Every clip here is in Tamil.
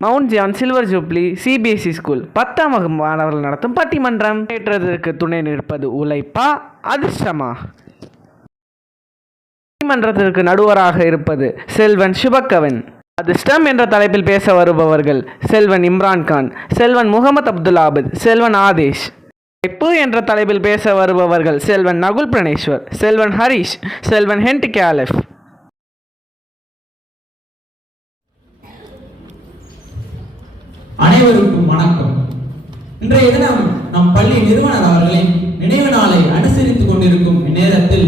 Mount Zion silver jubilee CBSE school பத்தாம் வகுப்பு மாணவர்கள் நடத்தும் பட்டிமன்றம். ஏற்றதற்கு துணை நிற்பது உழைப்பா அதிர்ஷ்டமா? பட்டிமன்றத்திற்கு நடுவராக இருப்பது செல்வன் சுபக்கவன். அதிர்ஷ்டம் என்ற தலைப்பில் பேச வருபவர்கள் செல்வன் இம்ரான்கான் செல்வன் முகமது அப்துல் ஆபித் செல்வன் ஆதேஷ். உழைப்பு என்ற தலைப்பில் பேச வருபவர்கள் செல்வன் நகுல் பிரணேஸ்வர் செல்வன் ஹரிஷ் செல்வன் ஹென்ட் கேலஃப் அனைவருக்கும் வணக்கம். இன்றைய தினம் நம் பள்ளி நிறுவனர் அவர்களின் நினைவு நாளை அனுசரித்துக் கொண்டிருக்கும் இந்நேரத்தில்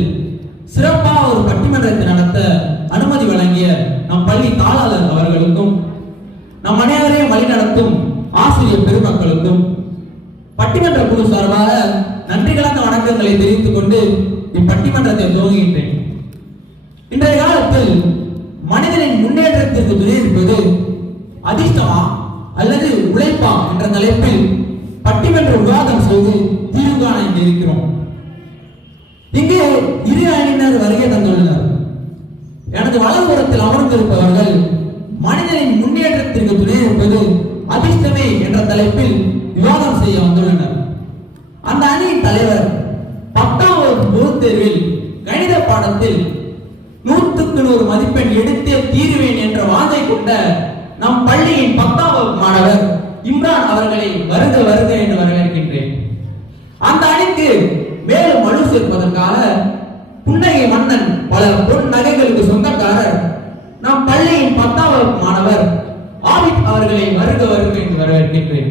சிறப்பாக ஒரு பட்டிமன்றத்தை நடத்த அனுமதி வழங்கிய நம் பள்ளி தாளாளர் அவர்களுக்கும் நம் அனைவரையும் வழிநடத்தும் ஆசிரியர் பெருமக்களுக்கும் பட்டிமன்ற குழு சார்பாக நன்றி கலந்த வணக்கங்களை தெரிவித்துக் கொண்டு இப்பட்டிமன்றத்தை துவங்குகின்றேன். இன்றைய காலத்தில் மனிதனின் முன்னேற்றத்திற்கு துணை இருப்பது அதிர்ஷ்டமா? அல்லது உழைப்பா என்ற தலைப்பில் பட்டிமன்ற விவாதம் செய்து தீர்வு காண இருக்கிறோம். இங்கே இரு அணியினர் வருகை தந்துள்ளனர். எனது வலதுபுறத்தில் அமர்ந்திருப்பவர்கள் மனிதனின் முன்னேற்றத்திற்கு துணை இருப்பது அதிர்ஷ்டமே என்ற தலைப்பில் விவாதம் செய்ய வந்துள்ளனர். அந்த அணியின் தலைவர் பத்தாம் வகுப்பு பொதுத் தேர்வில் கணித பாடத்தில் நூற்றுக்கு நூறு மதிப்பெண் எடுத்தே தீருவேன் என்ற வாதை கொண்ட நம் பள்ளியின் பத்தாம் வகுப்பு மாணவர் இம்ரான் அவர்களை வருக வருக என்று வரவேற்கின்றேன். அந்த அணிக்கு மேலும் வலு சேர்ப்பதற்காக புன்னகை மன்னன் பல பொன் நகைகளுக்கு சொந்தக்காரர் நம் பள்ளியின் பத்தாம் வகுப்பு மாணவர் ஆபித் அவர்களை வருக வருக என்று வரவேற்கின்றேன்.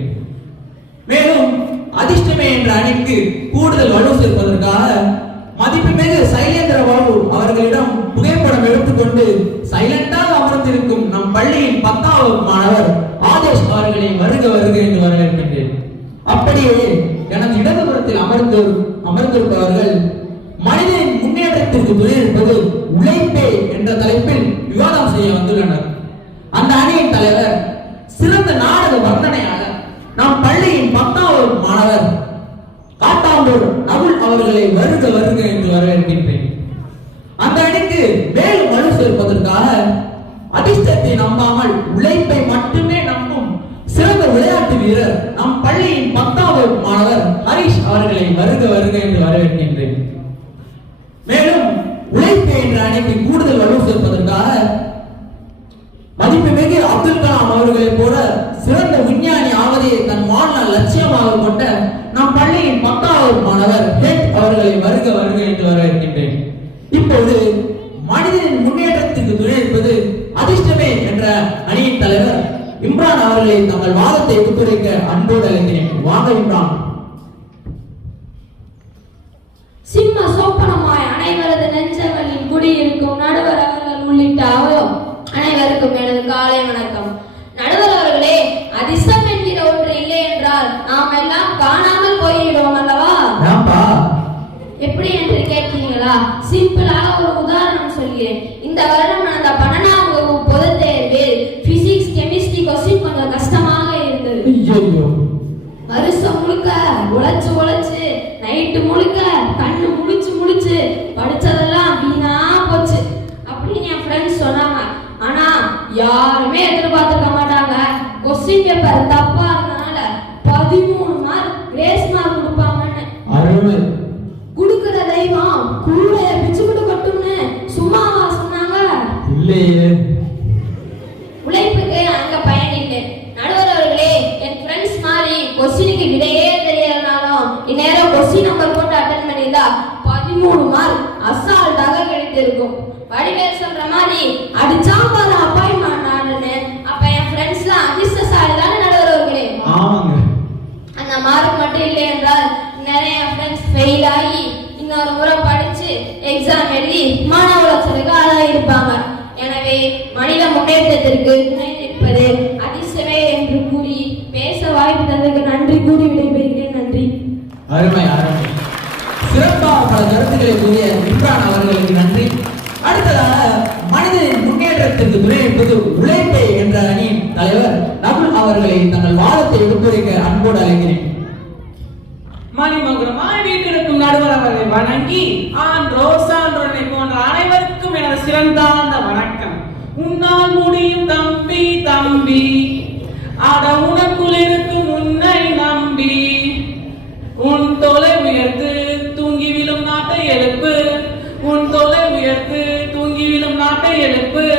மேலும் அதிர்ஷ்டமே என்ற அணிக்கு கூடுதல் வலு சேர்ப்பதற்காக மதிப்புமிகு சைலேந்திர பாபு அவர்களிடம் புகைப்படம் எடுத்துக்கொண்டு சைலண்டாக அமர்ந்திருக்கும் நம் பள்ளியின் பத்தாவது மாணவர் ஆதேஷ் அவர்களை வருக வருக என்று வரவேற்கின்றேன். அப்படியே எனது இடதுபுறத்தில் அமர்ந்து அமர்ந்திருப்பவர்கள் மனிதனின் முன்னேற்றத்திற்கு துணையிருப்பது உழைப்பே என்ற தலைப்பில் விவாதம் செய்ய வந்துள்ளனர். அந்த அணியின் தலைவர் சிறந்த நாடக வர்ணனையாளர் நம் பள்ளியின் பத்தாவது மாணவர் காட்டாம்பூர் நகுல் அவர்களை வருக வருக என்று வரவேற்கின்றேன். அந்த அணிக்கு மேலும் வலு சேர்ப்பதற்காக அதிர்ஷ்டத்தை நம்பாமல் உழைப்பை மட்டுமே நம்பும் சிறந்த விளையாட்டு வீரர் நம் பள்ளியின் பத்தாவது மாணவர் ஹரிஷ் அவர்களை வருக வருக என்று வரவேற்கின்றேன். மேலும் உழைப்பு என்ற அணிக்கு கூடுதல் வலு சேர்ப்ப அவர்களை போல சிறந்த விஞ்ஞானி ஆவதையை தன் வாழ்நாள் லட்சியமாக கொண்ட நம் பள்ளியின் பத்தாவது மாணவர் ஹெட் அவர்களை வருக வருக என்று வரவேற்கின்றேன். இப்போது மனிதனின் முன்னேற்றத்திற்கு துணைப்பது அதிர்ஷ்டமே என்ற அணியின் தலைவர் இம்ரான் அவர்களை தங்கள் வாதத்தை எடுத்துரைக்க அன்போடு அழைக்கிறேன். வாங்க இம்ரான். சிம்ம சோப்பனமாய் அனைவரது நெஞ்சங்களின் குடியிருக்கும் நடுவர் அவர்கள் உள்ளிட்ட அவரோ அனைவருக்கும் எனது காலை வணக்கம். நடுவர் அவர்களே என்கிற ஒன்று இல்லை என்றால் நாம் எல்லாம் காணாமல் போய்விடுவோம் அல்லவா? எப்படி என்று கேட்கிறீங்களா சிம்பிளாக ஒரு உதாரணம் சொல்கிறேன். இந்த வருடம் நடந்த பன்னெண்டாம் வகுப்பு பொதுத் தேர்வில் பிசிக்ஸ் கெமிஸ்ட்ரி கொஸ்டின் கொஞ்சம் கஷ்டமாக இருந்தது. வருஷம் முழுக்க உழைச்சு உழைச்சு நைட்டு முழுக்க கண்ணு கொஸ்டின் பேப்பர் தப்பா இருந்தனால பதிமூணு மார்க் கிரேஸ் மார்க் கொடுப்பாங்கன்னு. அருமை கொடுக்கிற தெய்வம் கூடைய பிச்சு கொடுக்கட்டும்னு சும்மாவா சொன்னாங்க இல்லையே உழைப்புக்கு அங்க பயன் இல்லை நடுவர் அவர்களே என் ஃப்ரெண்ட்ஸ் மாதிரி கொஸ்டினுக்கு விடையே தெரியலனாலும் இந்நேரம் கொஸ்டின் நம்பர் போட்டு அட்டன் பண்ணியிருந்தா பதிமூணு மார்க் அசால்ட்டாக கிடைத்திருக்கும் வடிவேல் சொல்ற மாதிரி அடிச்சா பாரு அப்பாயின்மெண்ட் ஆடுன்னு அப்ப என் ஃப்ரெண்ட்ஸ்லாம் அதிர்ஷ்டசாலி தானே நடுவர் அவர்களே ஆமாங்க அந்த மார்க் மட்டும் இல்லை என்றால் நிறைய ஃப்ரெண்ட்ஸ் ஃபெயில் ஆகி இன்னொரு முறை படிச்சு எக்ஸாம் எழுதி மாணவ லட்சத்துக்கு ஆளாயிருப்பாங்க. எனவே மனித முன்னேற்றத்திற்கு துணை நிற்பது அதிர்ஷ்டமே என்று கூறி பேச வாய்ப்பு தந்ததுக்கு நன்றி கூறி விடைபெறுகிறேன். நன்றி. அருமை அருமை. சிறப்பாக பல கருத்துக்களை கூறிய இம்ரான் அவர்களுக்கு நன்றி. அடுத்ததாக மனிதனின் முன்னேற்றத்திற்கு துணை என்பது உழைப்பை என்ற அணியின் தலைவர் நகுல் அவர்களை தங்கள் வாதத்தை எடுத்துரைக்க அன்போடு மணிமகுடமாய் வீட்டிற்கும் நடுவர் அவரை வணங்கி ஆண் ரோசான்றனை போன்ற அனைவருக்கும் எனது சிறந்தாழ்ந்த வணக்கம். உன்னால் முடியும் தம்பி தம்பி. அட உனக்குள் இருக்கும் உன்னை நம்பி. உன் தொலை உயர்த்து தூங்கி விழும் நாட்டை எழுப்பு. உன் தொலை உயர்த்து தூங்கி விழும் நாட்டை எழுப்பு.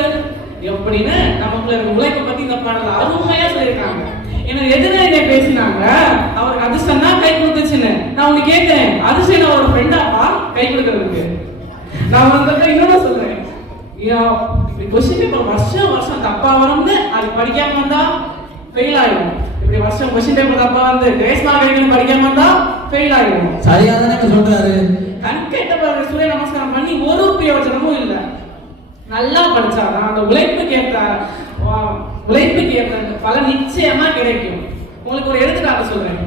எப்படின்னு நமக்குள்ள உழைப்பை பத்தி இந்த பாடல அருமையா சொல்லியிருக்காங்க. ஏன்னா எதிரே என்னை பேசினாங்க. நான் உன்னை கேட்கிறேன் அதிர்ஷ்டம் என்ன ஒரு ஃப்ரெண்டாப்பா கை கொடுக்கறதுக்கு. நான் வந்து இன்னொன்னு சொல்றேன். கொஸ்டின் பேப்பர் வருஷம் வருஷம் தப்பா வரும்னு அது படிக்காம வந்தா ஃபெயில் ஆயிடும். இப்படி வருஷம் கொஸ்டின் பேப்பர் தப்பா வந்து கிரேஸ் மார்க் படிக்காம வந்தா ஃபெயில் ஆயிடும். சரியா தானே சொல்றாரு? கண் கேட்ட பிறகு சூரிய நமஸ்காரம் பண்ணி ஒரு பிரயோஜனமும் இல்லை. நல்லா படிச்சாதான் அந்த உழைப்புக்கு ஏற்ற உழைப்புக்கு ஏற்ற பலன் நிச்சயமா கிடைக்கும். உங்களுக்கு ஒரு எடுத்துக்காட்டு சொல்றேன்.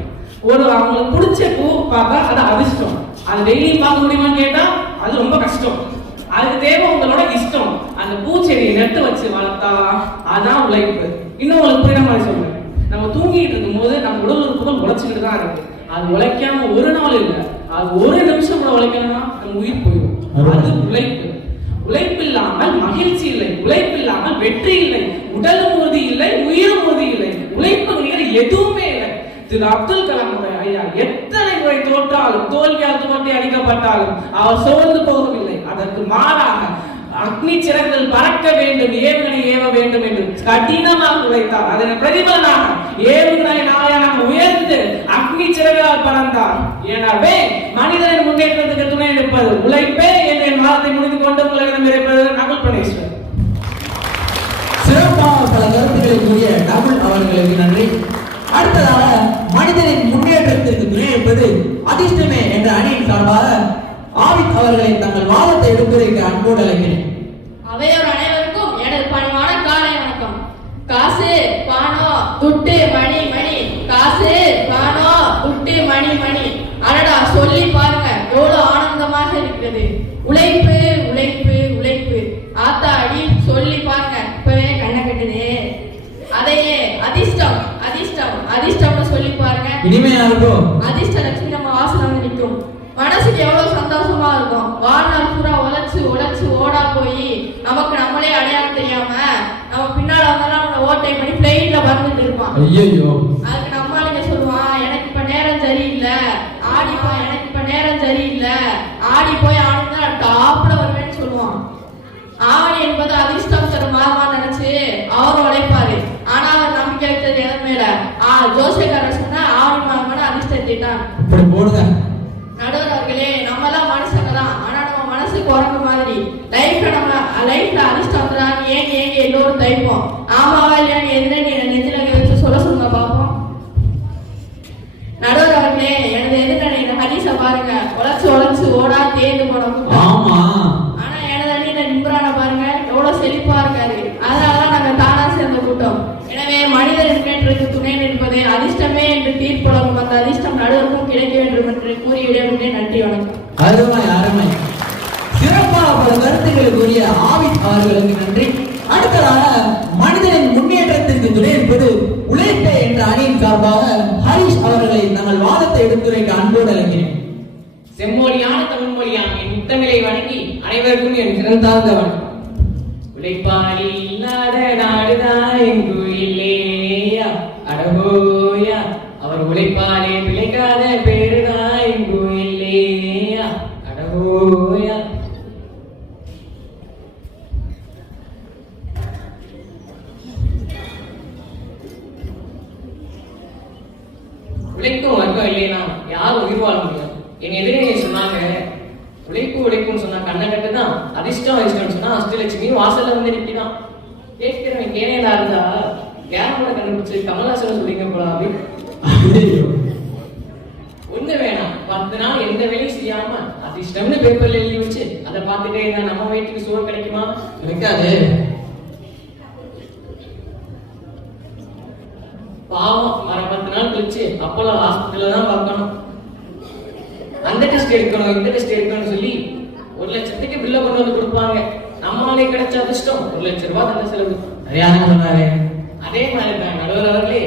ஒரு அவங்களுக்கு பிடிச்ச பூ பார்த்தா அது அதிர்ஷ்டம். அது டெய்லி பார்க்க முடியுமான்னு கேட்டா அது ரொம்ப கஷ்டம். அதுக்கு தேவை உங்களோட இஷ்டம். அந்த பூச்செடியை நட்டு வச்சு வளர்த்தா அதான் உழைப்பு. இன்னும் உங்களுக்கு புரியுற மாதிரி சொல்றேன். நம்ம தூங்கிட்டு இருக்கும்போது நம்ம உடல் உறுப்புகள் உழைச்சிக்கிட்டு தான் இருக்கு. அது உழைக்காம ஒரு நாள் இல்லை. அது ஒரு நிமிஷம் கூட உழைக்கலன்னா நம்ம உயிர் போயிடும். அது உழைப்பு. உழைப்பு இல்லாமல் மகிழ்ச்சி இல்லை. உழைப்பு இல்லாமல் வெற்றி இல்லை. உடல் உறுதி இல்லை உயிர் உறுதி இல்லை. உழைப்பு எதுவுமே இல்லை. திரு அப்துல் கலாம் ஐயா எத்தனை முறை தோற்றாலும் தோல்வியால் துவண்டி அடிக்கப்பட்டாலும் அவர் சோர்ந்து போகவில்லை. அதற்கு மாறாக அக்னி சிறகுகள் பறக்க வேண்டும் ஏவுகணை ஏவ வேண்டும் என்று கடினமாக உழைத்தார். அதன் பிரதிபலனாக ஏவுகணை நாயனாக உயர்ந்து அக்னி சிறகுகள் பறந்தார். எனவே மனிதனின் முன்னேற்றத்துக்கு துணை எடுப்பது உழைப்பே என்று என் வாதத்தை முடிந்து கொண்டு உங்களிடம் இருப்பது நகுல் பணேஸ்வர் சிறப்பான பல கருத்துக்களை கூறிய டபுள் அவர்களுக்கு நன்றி. அடுத்ததாக மனிதனின் முன்னேற்றத்திற்கு துணை இருப்பது அதிர்ஷ்டமே என்ற அணியின் சார்பாக ஆவித் அவர்களை தங்கள் வாதத்தை எடுப்பதற்கு அன்போடு அழைக்கிறேன் அவையோர் அனைவருக்கும் எனது பணிவான காலை வணக்கம் காசு பானம் துட்டு மணி மணி காசு பானம் துட்டு மணி மணி அடடா சொல்லி பாருங்க எவ்வளவு ஆனந்தமாக இருக்கிறது உழைப்பு உழைப்பு உழைப்பு ஆத்தாடி சொல்லி பாருங்க இப்பவே கண்ணை கட்டுதே அதையே அதிர்ஷ்டம் அதிர்ஷ்டம் அதிர்ஷ்டம்னு சொல்லி பாருங்க இனிமையா இருக்கும் அதிர்ஷ்ட லட்சுமி நம்ம வாசல் நிற்கும். மனசுக்கு எவ்வளவு சந்தோஷமா இருக்கும். வாழ்நாள் பூரா உழைச்சு உழைச்சு ஓடா போய் நமக்கு நம்மளே அடையாளம் தெரியாம நம்ம பின்னால வந்தாலும் அவனை ஓட்டை பண்ணி பிளெயின்ல பறந்துட்டு இருப்பான். ஐயோ அதுக்கு நம்ம ஆளுங்க சொல்லுவான் எனக்கு இப்ப நேரம் சரியில்லை ஆடிப்பா எனக்கு இப்ப நேரம் சரியில்லை ஆடி போய் ஆடினா டாப்ல வருவேன்னு சொல்லுவான் ஆவணி என்பது அதிர்ஷ்டம் தரும் மாதமா நினைச்சு அவர் உழைப்பாரு ஆனா அவர் நம்பிக்கை வைத்தது எதன் மேல ஆ ஜோசியக்காரர் சொன்னா ஆவணி மாதமான அதிர்ஷ்டத்தை தான் இப்படி போடுங்க நடுவர் அவர்களே நம்ம எல்லாம் மனுஷங்க தான் ஆனா நம்ம மனசு குரங்கு மாதிரி லைஃப்ல நம்ம லைஃப்ல அதிர்ஷ்டம் தான் ஏன் ஏங்க எல்லோரும் தைப்போம் ஆமாவா இல்லையா எதிர நீ நெஞ்சில கை வச்சு சொல்ல சொல்லுங்க பாப்போம் நடுவர் அவர்களே எனது எதிர இந்த ஹரிச பாருங்க. உழைச்சு உழைச்சு ஓடா தேர்ந்து போனோம். ஆமா. ஆனா எனது அணியில நிம்புறான பாருங்க. எவ்வளவு செழிப்பா இருக்காரு. அதனாலதான் நாங்க தானா சேர்ந்த கூட்டம். எனவே மனிதர் முன்னேற்றத்துக்கு துணை நிற்பது அதிர்ஷ்டமே என்று தீர்ப்புலகம் அந்த அதிர்ஷ்டம் நடுவருக்கும் கிடைக்க வேண்டும் என்று கூறி விடைபெற்றேன் நன்றி வணக்கம். அருமை அருமை. சிறப்பான பல கருத்துக்களை கூறிய ஆவித் அவர்களுக்கு நன்றி. அடுத்ததாக எடுத்துரைக்க அன்போடு அழைக்கிறேன். செம்மொழியான தமிழ் மொழியாம் என் முத்தமிழை வணங்கி அனைவருக்கும் என் சிறந்தார்ந்த வணக்கம் உழைப்பாளி இல்லாத நாடுதான் என்று உழைப்பு உழைப்புன்னு சொன்னா கண்ணை கட்டு தான் அதிர்ஷ்டம் அதிர்ஷ்டம்னு சொன்னா அஷ்டலட்சுமி வாசல்ல வந்து நிற்கிறான் கேட்கிறவன் கேனையா இருந்தா கேரமோட கண்டுபிடிச்சு கமலாசனம் சொல்லிங்க போல ஒண்ணு வேணாம். பத்து நாள் எந்த வேலையும் செய்யாம அதிர்ஷ்டம்னு பேப்பர்ல எழுதி வச்சு அதை பார்த்துட்டே இருந்தா நம்ம வயிற்றுக்கு சோறு கிடைக்குமா? கிடைக்காது. பாவம். வர பத்து நாள் கழிச்சு அப்போலோ ஹாஸ்பிட்டல்ல தான் பார்க்கணும். அந்த டெஸ்ட் எடுக்கணும் இந்த டெஸ்ட் எடுக்கணும்னு சொல்லி ஒரு லட்சத்துக்கு பில்ல கொண்டு வந்து கொடுப்பாங்க. நம்மளாலே கிடைச்ச அதிர்ஷ்டம். ஒரு லட்சம் ரூபாய் தந்த செலவு. சரியான சொன்னாரு. அதே மாதிரி தான் நடுவர் அவர்களே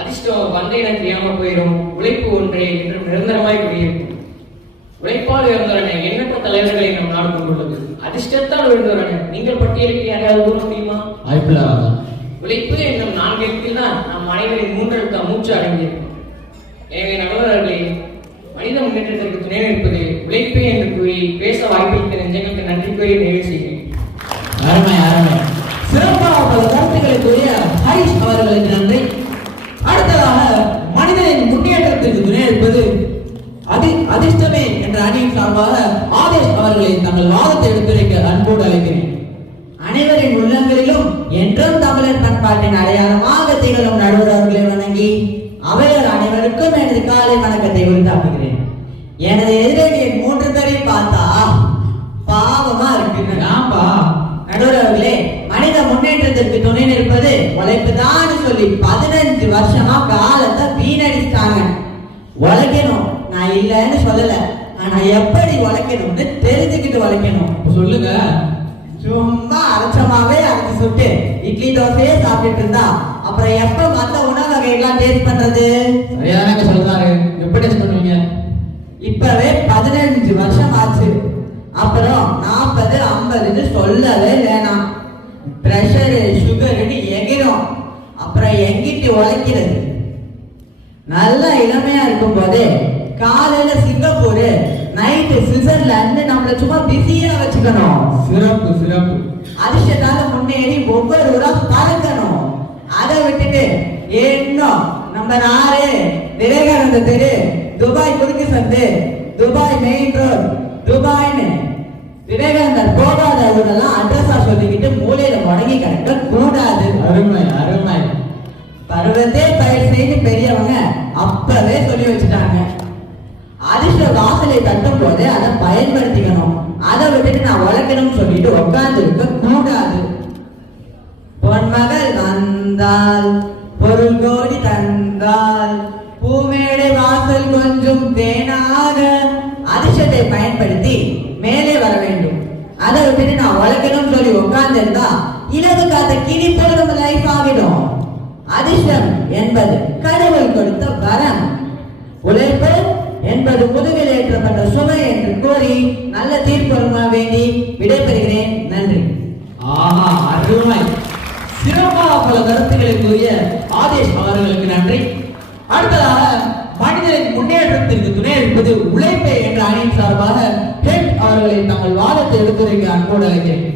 அதிர்ஷ்டம் வந்த இடம் தெரியாம போயிடும் உழைப்பு ஒன்றே என்றும் நிரந்தரமாய் குடியிருக்கும். உழைப்பால் உயர்ந்தவரன எண்ணற்ற தலைவர்களை நம் நாடு கொண்டுள்ளது. அதிர்ஷ்டத்தால் உயர்ந்தவரன நீங்கள் பட்டியலுக்கு யாரையாவது கூற முடியுமா? வாய்ப்பில்லை. உழைப்பு என்னும் நான்கு தான் நம் அனைவரின் மூன்றெழுத்த மூச்சு அடங்கியிருக்கும். எனவே நடுவர்களே எந்த முன்னேற்றத்திற்கு துணை நிற்பது உழைப்பே என்று கூறி பேச வாய்ப்பளித்த நெஞ்சங்களுக்கு நன்றி கூறி நிறைவு செய்கிறேன். அருமை அருமை. சிறப்பாக கருத்துக்களுக்குரிய ஹரிஷ் அவர்களுக்கு நன்றி. அடுத்ததாக மனிதனின் முன்னேற்றத்திற்கு துணை நிற்பது அதி அதிர்ஷ்டமே என்ற அணியின் சார்பாக ஆதேஷ் அவர்களை தங்கள் வாதத்தை எடுத்துரைக்க அன்போடு அழைக்கிறேன். அனைவரின் உள்ளங்களிலும் என்றும் தமிழர் பண்பாட்டின் அடையாளமாக திகழும் நடுவர் அவர்களை வணங்கி அவையர் அனைவருக்கும் எனது காலை வணக்கத்தை உறுத்தாக்குகிறேன் எனது எதிரணியின் மூன்று பேரையும் பார்த்தா பாவமா இருக்கு ஏன்பா நடுவர் அவர்களே மனித முன்னேற்றத்திற்கு துணை நிற்பது உழைப்புதான் சொல்லி பதினஞ்சு வருஷமா காலத்தை வீணடிச்சிட்டாங்க. உழைக்கணும். நான் இல்லைன்னு சொல்லல. ஆனா எப்படி உழைக்கணும்னு தெரிஞ்சுக்கிட்டு உழைக்கணும். சொல்லுங்க. சும்மா அலட்சமாவே அரைச்சு சுட்டு இட்லி தோசையே சாப்பிட்டுட்டு இருந்தா அப்புறம் எப்ப மத்த உணவு வகையெல்லாம் டேஸ்ட் பண்றது? சரியானங்க சொல்றாரு. எப்படி பண்ணுவீங்க? இப்பவே பதினஞ்சு வருஷம் ஆச்சு அப்புறம் நாற்பது ஐம்பதுன்னு சொல்லவே வேணாம். பிரஷரு சுகர்னு எகிரும் அப்புறம் எங்கிட்டு உழைக்கிறது? நல்ல இளமையா இருக்கும் போதே காலையில சிங்கப்பூர் நைட்டு சுவிட்சர்லாந்து நம்மள சும்மா பிஸியா வச்சுக்கணும். சிறப்பு சிறப்பு. அதிர்ஷ்டத்தால முன்னேறி ஒவ்வொரு ஊரா பறக்கணும். அதை விட்டுட்டு இன்னும் நம்ம நாடு விவேகானந்த தெரு துபாய் குறுக்கு சந்து துபாய் மெயின் ரோட் துபாய்னு விவேகானந்தர் போகாத ஊரெல்லாம் அட்ரஸா சொல்லிக்கிட்டு மூலையில முடங்கி கிடக்க கூடாது. அருமை அருமை. பருவத்தே பயிர் செய்து பெரியவங்க அப்பவே சொல்லி வச்சுட்டாங்க. அதிர்ஷ்ட வாசலை தட்டும் போது அதை பயன்படுத்திக்கணும். அதை விட்டுட்டு நான் உழைக்கணும்னு சொல்லிட்டு உட்கார்ந்து இருக்க கூடாது. பொன்மகள் வந்தால் பொருள் கோடி தந்தால் பூமேடை வாசல் கொஞ்சம் தேனாக. அதிர்ஷ்டத்தை பயன்படுத்தி மேலே வர வேண்டும். அதை விட்டுட்டு நான் உழைக்கணும்னு சொல்லி உட்கார்ந்திருந்தா இலவு காத்த கிளி போல நம்ம லைஃப் ஆகிடும். அதிர்ஷ்டம் என்பது கடவுள் கொடுத்த வரம். உழைப்பு என்பது முதுகில் ஏற்றப்பட்ட சுமை என்று கூறி நல்ல தீர்ப்பருமா வேண்டி விடைபெறுகிறேன். நன்றி. ஆஹா அருமை. சிறப்பாக பல கருத்துக்களை கூறிய ஆதேஷ் அவர்களுக்கு நன்றி. அடுத்ததாக மனிதரின் முன்னேற்றத்திற்கு துணை இருப்பது உழைப்பே என்ற அணியின் சார்பாக ஹெட் அவர்களை தங்கள் வாதத்தை எடுத்துரைக்க அன்போடு அழைக்கிறேன்.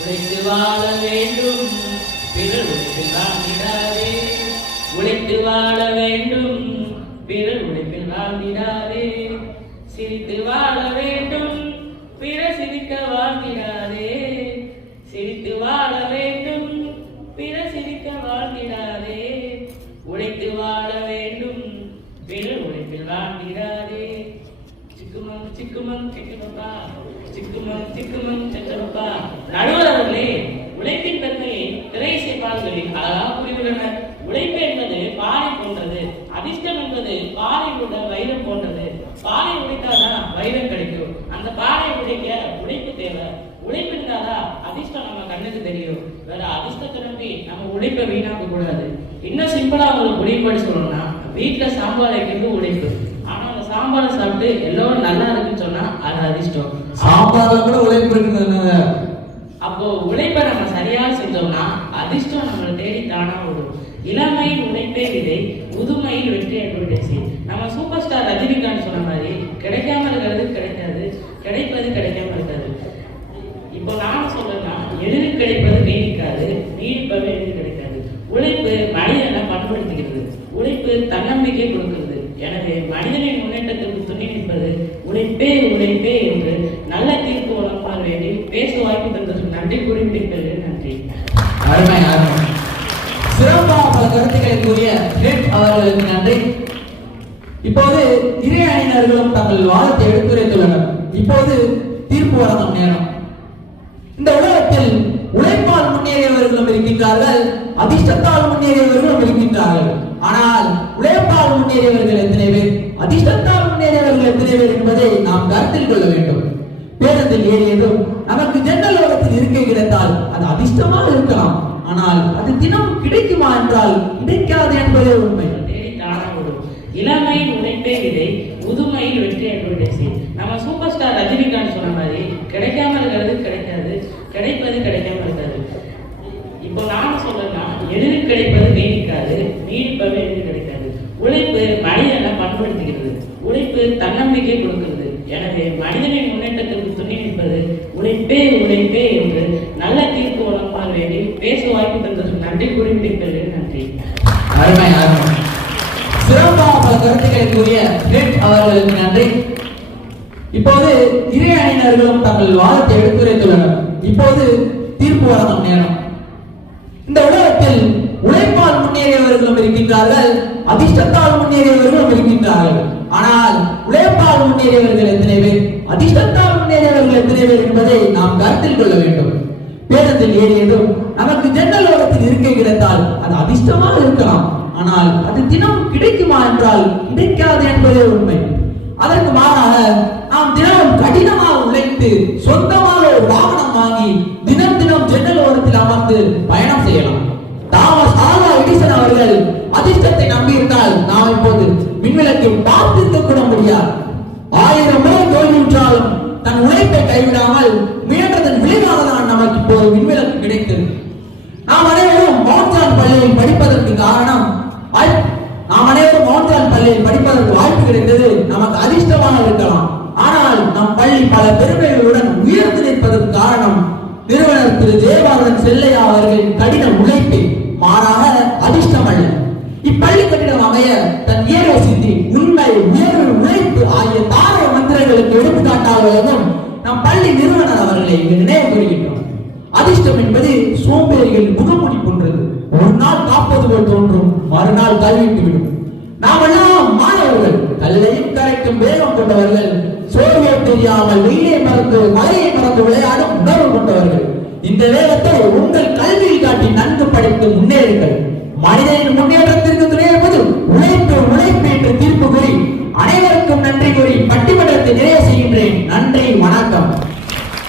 உழைத்து வாழ வேண்டும் பிறர் வாழ்ந்திடாதே உழைத்து வாழ வேண்டும் பிறர் உழைப்பில் வாழ்ந்திடாதே சிரித்து வாழ வேண்டும் பிற சிரிக்க வாழ்ந்திடாதே. சிரித்து வாழ சிக்குமம் சிக்குமம் சிக்குமப்பா நடுவர் அவர்களே உழைப்பின் தன்மையை திரை பாடல்களில் அழகா புரிந்துள்ளனர் உழைப்பு என்பது பாறை போன்றது. அதிர்ஷ்டம் என்பது பாறை உள்ள வைரம் போன்றது. பாறை உடைத்தாதான் வைரம் கிடைக்கும். அந்த பாறை உடைக்க உழைப்பு தேவை. உழைப்பு இருந்தாதான் அதிர்ஷ்டம் நம்ம கண்ணுக்கு தெரியும். வேற அதிர்ஷ்டத்தை நம்பி நம்ம உழைப்பை வீணாக்க கூடாது. இன்னும் சிம்பிளா உங்களுக்கு உழைப்பாடு சொல்லணும்னா வீட்டுல சாம்பார் வைக்கிறது உழைப்பு. ஆனா அந்த சாம்பாரை சாப்பிட்டு எல்லோரும் நல்லா இருக்குன்னு சொன்னா அது அதிர்ஷ்டம். சாம்பார்ல கூட உழைப்பு அப்போ உழைப்பை நம்ம சரியா செஞ்சோம்னா அதிர்ஷ்டம் நம்மளை தேடி தானா வரும். இளமையில் உழைப்பே விதை முதுமையில் வெற்றி அட்வர்டைஸ் நம்ம சூப்பர் ஸ்டார் ரஜினிகாந்த் சொன்ன மாதிரி கிடைக்காம இருக்கிறது கிடைக்காது கிடைப்பது கிடைக்காம இருக்காது இப்போ நான் சொல்றேன்னா எளிதில் கிடைப்பது நீடிக்காது நீடிப்பது எளிதில் கிடைக்காது. உழைப்பு மனிதனை பண்படுத்துகிறது. உழைப்பு தன்னம்பிக்கை கொடுக்கிறது. எனவே மனிதனின் முன்னேற்றத்திற்கு துணை நிற்பது உழைப்பே உழைப்பே என்று நல்ல தீர்ப்பு வழங்கால் வேண்டி பேச வாய்ப்பு தந்ததற்கு நன்றி கூறி நன்றி. அருமை அருமை. பல கருத்துக்களை கூறிய ஹெட் அவர்களுக்கு நன்றி. இப்போது இரு அணியினர்களும் தங்கள் வாதத்தை எடுத்துரைத்துள்ளனர். இப்போது தீர்ப்பு வழங்கும் நேரம். இந்த உலகத்தில் உழைப்பால் முன்னேறியவர்களும் இருக்கின்றார்கள். அதிர்ஷ்டத்தால் முன்னேறியவர்களும் முன்னேறியவர்கள் எத்தனை பேர்? அதிர்ஷ்டத்தால் முன்னேறியவர்கள் எத்தனை பேர் என்பதை நாம் கருத்தில் கொள்ள வேண்டும். பேருந்தில் ஏறியதும் நமக்கு ஜன்னல் ஓரத்தில் இருக்கை கிடைத்தால் அது அதிர்ஷ்டமாக இருக்கலாம். ஆனால் அது தினம் கிடைக்குமா என்றால் கிடைக்காது என்பதே உண்மை. இளமையில் உழைப்பே விதை முதுமையில் வெற்றி அட்வர்டைஸ் நம்ம சூப்பர் ஸ்டார் ரஜினிகாந்த் சொன்ன மாதிரி கிடைக்காம இருக்கிறது கிடைக்காது கிடைப்பது கிடைக்காம இருக்காது. இப்போ நான் சொல்லலாம் எளிதில் கிடைப்பது நீடிக்காது நீடிப்பது மனிதனை உழைப்பு தன்னம்பிக்கை கொடுக்கிறது. எனவே மனிதனின் முன்னேற்றத்திற்கு துணை நிற்பது உழைப்பே உழைப்பே என்று நல்ல தீர்ப்பு வழங்கால் வேண்டி பேச வாய்ப்பு தந்ததற்கு நன்றி கூறி நன்றி. அருமை அருமை. சிறப்பாக பல கருத்துக்களை கூறிய அவர்களுக்கு நன்றி. இப்போது இரு அணியினர்களும் தங்கள் வாதத்தை எடுத்துரைத்துள்ளனர். இப்போது தீர்ப்பு வழங்கும் நேரம். இந்த உலகத்தில் உழைப்பால் முன்னேறியவர்களும் இருக்கின்றார்கள். அதிர்ஷ்டத்தால் முன்னேறியவர்களும் ஆனால் உழைப்பால் முன்னேறியவர்கள் எத்தனை பேர்? அதிர்ஷ்டத்தால் முன்னேறியவர்கள் எத்தனை பேர் என்பதை நாம் கருத்தில் கொள்ள வேண்டும். பேருந்தில் ஏறியதும் நமக்கு ஜன்னல் ஓரத்தில் இருக்கை கிடைத்தால் அது அதிர்ஷ்டமாக இருக்கலாம். ஆனால் அது தினம் கிடைக்குமா என்றால் கிடைக்காது என்பதே உண்மை. அதற்கு மாறாக நாம் தினமும் கடினமாக உழைத்து சொந்தமாக ஒரு வாகனம் வாங்கி தினம் தினம் ஜன்னல் ஓரத்தில் அமர்ந்து பயணம் செய்யலாம். தாமஸ் ஆல்வா எடிசன் அவர்கள் அதிர்ஷ்டத்தை நம்பியிருந்தால் நாம் இப்போது மின்விளக்கை பார்த்திருக்க கூட முடியாது. ஆயிரம் முறை தோல்வியுற்றாலும் தன் உழைப்பை கைவிடாமல் முயன்றதன் விளைவாக தான் நமக்கு இப்போது மின்விளக்கு கிடைத்தது. நாம் அனைவரும் மவுண்ட்ஜான் பள்ளியில் படிப்பதற்கு காரணம் வாய்ப்பு- நாம் அனைவரும் மவுண்ட்ஜான் பள்ளியில் படிப்பதற்கு வாய்ப்பு கிடைத்தது நமக்கு அதிர்ஷ்டமாக இருக்கலாம். ஆனால் நம் பள்ளி பல பெருமைகளுடன் உயர்ந்து நிற்பதற்கு காரணம் நிறுவனர் திரு ஜெயபாலன் செல்லையா அவர்களின் கடின உழைப்பு. மாறாக அதிர்ஷ்டம் அல்ல இப்பள்ளி கட்டிடம் அமைய தன் ஏரோ சித்தி உண்மை உயர்வு உழைப்பு ஆகிய தாரக மந்திரங்களுக்கு எடுத்துக்காட்டாக நம் பள்ளி நிறுவனர் அவர்களை இங்கு நினைவு கூறுகின்றோம். அதிர்ஷ்டம் என்பது சோம்பேறிகள் முகமுடி போன்றது. ஒரு நாள் காப்பது போல் தோன்றும் மறுநாள் கல்விட்டு விடும் நாம் எல்லாம் மாணவர்கள் கல்லையும் கரைக்கும் வேகம் கொண்டவர்கள் சோர்வை தெரியாமல் வெயிலை மறந்து மழையை மறந்து விளையாடும் உணர்வு கொண்டவர்கள். இந்த வேகத்தை உங்கள் கல்வியில் காட்டி நன்கு படித்து முன்னேறுங்கள். மனிதனின் முன்னேற்றத்திற்கு துணையப்பது உழைப்பு உழைப்பு என்று தீர்ப்பு கூறி அனைவருக்கும் நன்றி கூறி பட்டிமன்றத்தை நிறைவு செய்கின்றேன். நன்றி வணக்கம்.